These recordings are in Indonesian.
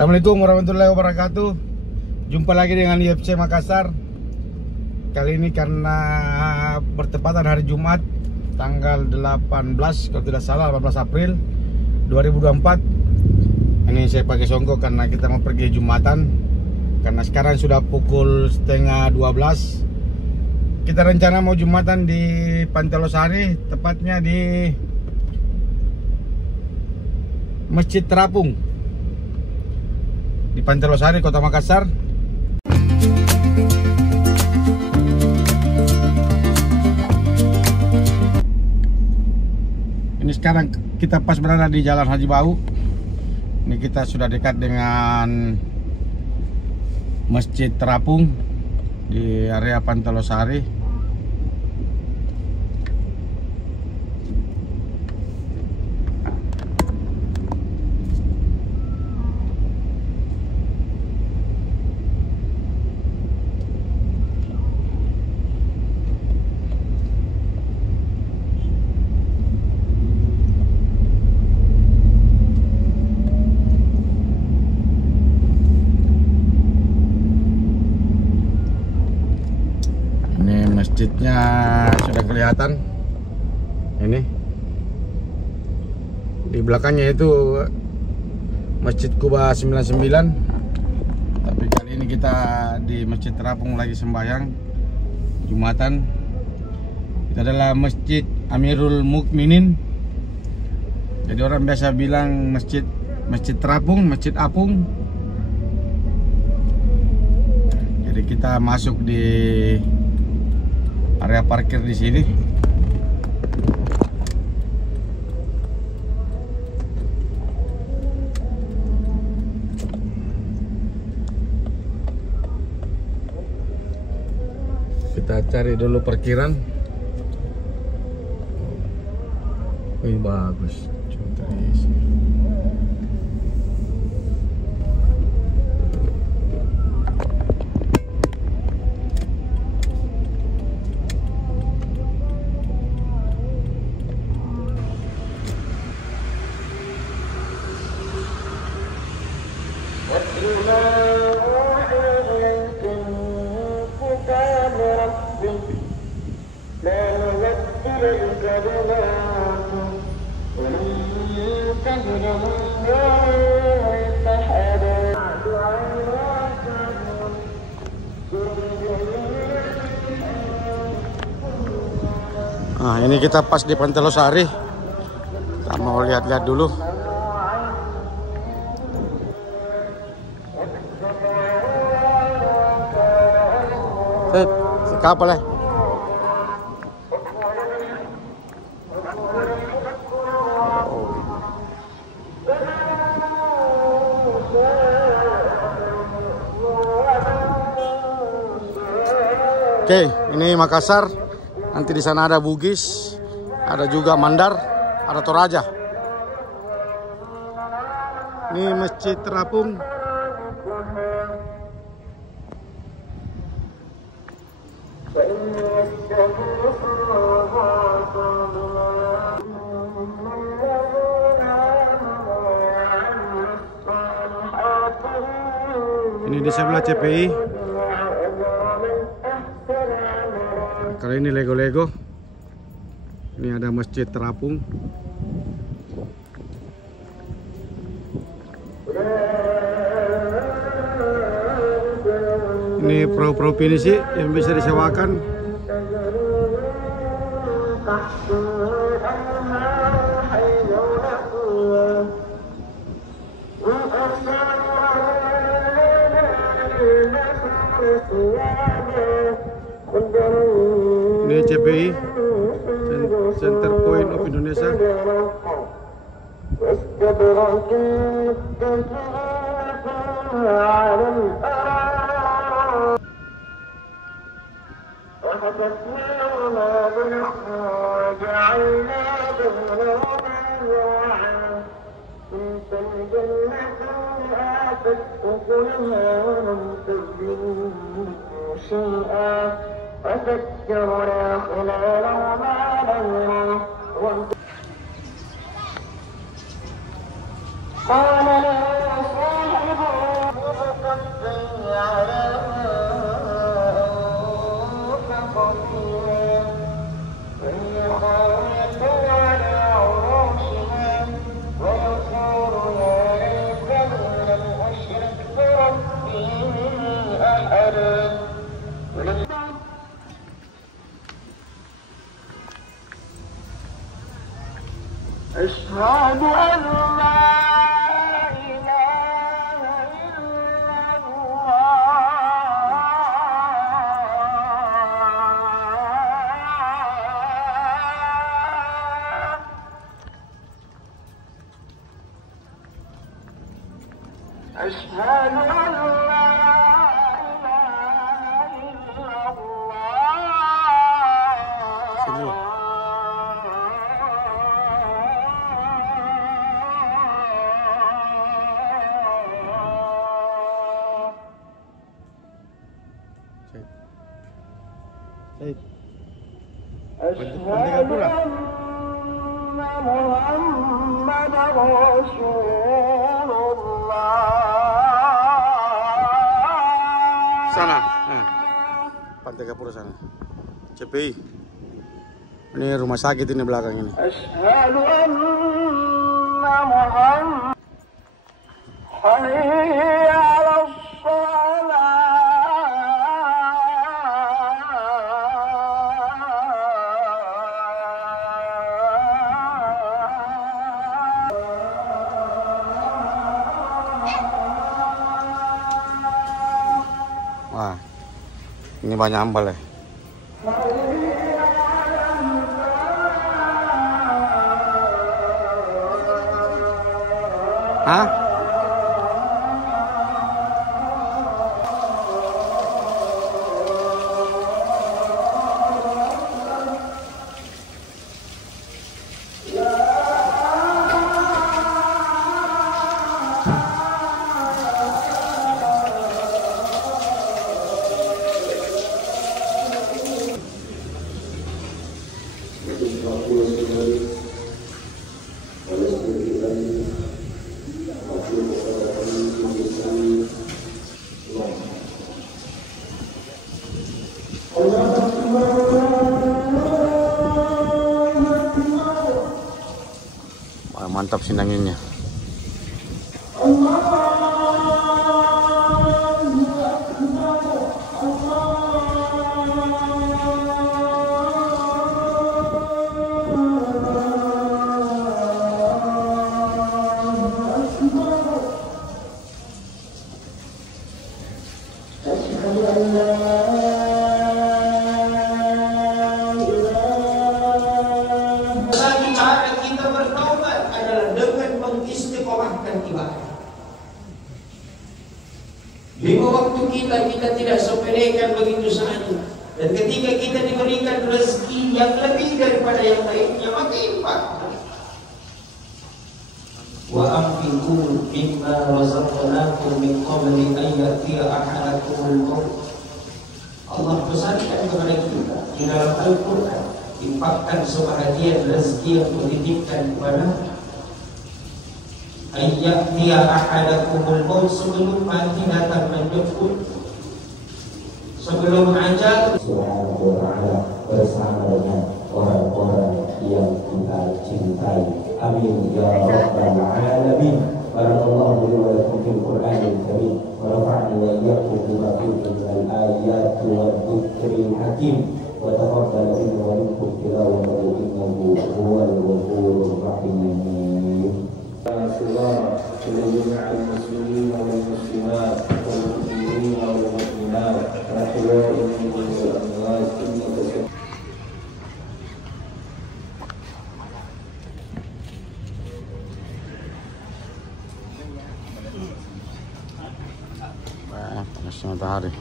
Assalamualaikum warahmatullahi wabarakatuh. Jumpa lagi dengan IFC Makassar. Kali ini karena bertepatan hari Jumat tanggal 18 kalau tidak salah 18 April 2024. Ini saya pakai songkok karena kita mau pergi Jumatan. Karena sekarang sudah pukul setengah 12. Kita rencana mau Jumatan di Pantai Losari, tepatnya di Masjid Terapung di Pantai Losari, Kota Makassar. Ini sekarang kita pas berada di Jalan Haji Bau. Ini kita sudah dekat dengan Masjid Terapung di area Pantai Losari. Masjidnya sudah kelihatan. Ini di belakangnya itu Masjid Kuba 99. Tapi kali ini kita di Masjid Terapung lagi sembahyang Jumatan. Itu adalah Masjid Amirul Mukminin. Jadi orang biasa bilang Masjid Terapung, Masjid Apung. Jadi kita masuk di area parkir di sini. Kita cari dulu parkiran. Wih, bagus. Coba isi. Nah, ini kita pas di Pantai Losari. Kita mau lihat-lihat dulu. Kapal ya. Oke, ini Makassar. Nanti di sana ada Bugis, ada juga Mandar, ada Toraja. Ini Masjid Terapung. Ini di sebelah CPI. Nah, kali ini Lego-Lego. Ini ada Masjid Terapung. Ini perahu-perahu pinisi yang bisa disewakan. Ini CPI, Center Point of Indonesia. قال له صاحبه أشهد أن لا إله إلا الله أشهد أن لا إله إلا الله أشهد أن محمدا رسول الله. Sana, Pantai Gapura sana. CPI. Ini rumah sakit ini belakang ini. Asyhadu anna Muhammad hayya 'alas shalah. Wah, ini banyak ambal ya. Hah? Mantap sindanginnya. Lima waktu kita tidak sepelekan begitu saja. Dan ketika kita diberikan rezeki yang lebih daripada yang lainnya, maka infak. Wa anfiqu mimma razaqnakum min qabli an ya'tiya ahadakumul maut. Allah pesankan kepada kita di dalam Al-Quran, infakkan sebahagian rezeki yang dititipkan kepada ayyatiya ahadakumul maut, sebelum mati datang menjemput, sebelum ajal. Subhanahu wa ta'ala bersama dengan orang-orang yang kita cintai. Amin ya rabbal alamin. Barakallahu li wa lakum fil Qur'anil karim wa nafa'ani wa iyyakum bima fihi minal ayati wad dhikril hakim wa taqabbal minna wa minkum tilawatahu innahu huwal ghafurur rahim. جميع المسلمين والمسلمات والمؤمنين والمؤمنات الأحياء منهم والأموات إنك panasnya matahari.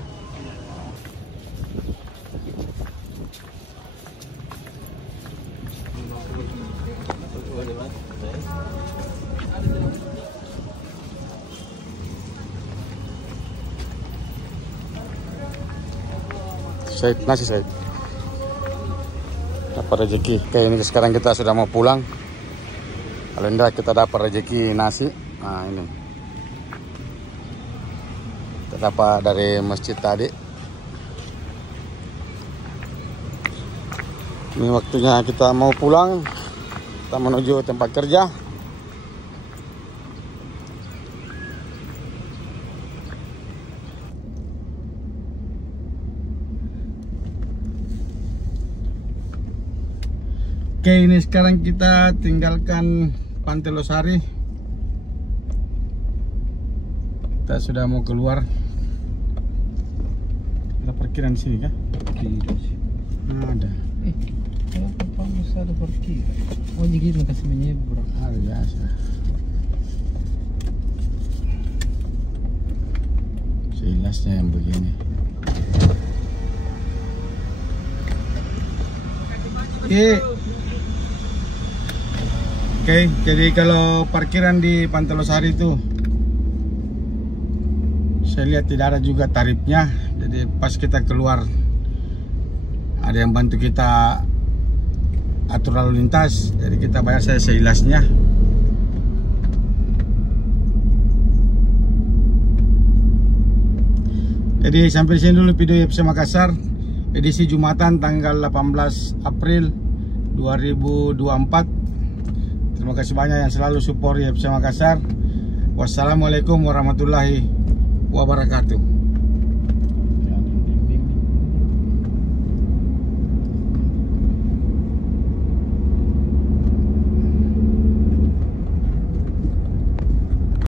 Said, nasi Said. Dapat rezeki. Kayak ini sekarang kita sudah mau pulang. Kalau tidak kita dapat rezeki nasi. Nah ini. Kita dapat dari masjid tadi. Ini waktunya kita mau pulang. Kita menuju tempat kerja. Oke, ini sekarang kita tinggalkan Pantai Losari. Kita sudah mau keluar. Ada parkiran sini kah? Tidak sih. Ada. Kenapa bisa ada parkir? Oh jadi gitu kasih menyeberang. Ada biasa. Jelasnya yang begini. Oke, jadi kalau parkiran di Pantai Losari itu saya lihat tidak ada juga tarifnya. Jadi pas kita keluar ada yang bantu kita atur lalu lintas, jadi kita bayar saya seilasnya. Jadi sampai sini dulu video YFC Makassar edisi Jumatan tanggal 18 April 2024. Terima kasih banyak yang selalu support YFC Makassar. Wassalamualaikum warahmatullahi wabarakatuh.